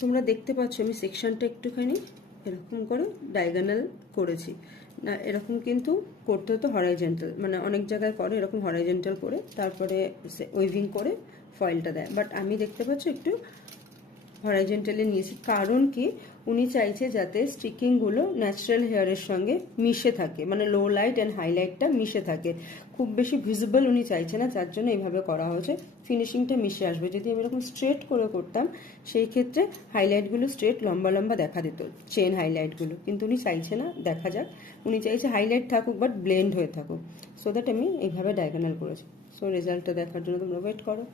তোমরা দেখতে পাচ্ছ আমি সেকশনটা একটুখানি এরকম করে ডায়াগোনাল করেছি না, এরকম কিন্তু করতে হতো হরাইজন্টাল, মানে অনেক জায়গায় করে এরকম হরাইজন্টাল করে তারপরে ওয়েভিং করে ফয়েলটা দেয়, বাট আমি দেখতে পাচ্ছ একটু হরাইজন্টালি নিয়েছি। কারণ কি, উনি চাইছে যাতে স্টিকিংগুলো ন্যাচারাল হেয়ারের সঙ্গে মিশে থাকে, মানে লো লাইট অ্যান্ড হাইলাইটটা মিশে থাকে, খুব বেশি ভিজিবল উনি চাইছে না, যার জন্য এইভাবে করা হয়েছে। ফিনিশিংটা মিশে আসবে। যদি আমি এরকম স্ট্রেট করে করতাম সেই ক্ষেত্রে হাইলাইটগুলো স্ট্রেট লম্বা লম্বা দেখা দিত, চেন হাইলাইটগুলো, কিন্তু উনি চাইছে না, দেখা যাক। উনি চাইছে হাইলাইট থাকুক বাট ব্লেন্ড হয়ে থাকুক, সো দ্যাট আমি এইভাবে ডায়াগোনাল করেছি। সো রেজাল্টটা দেখার জন্য তোমরা ওয়েট করো।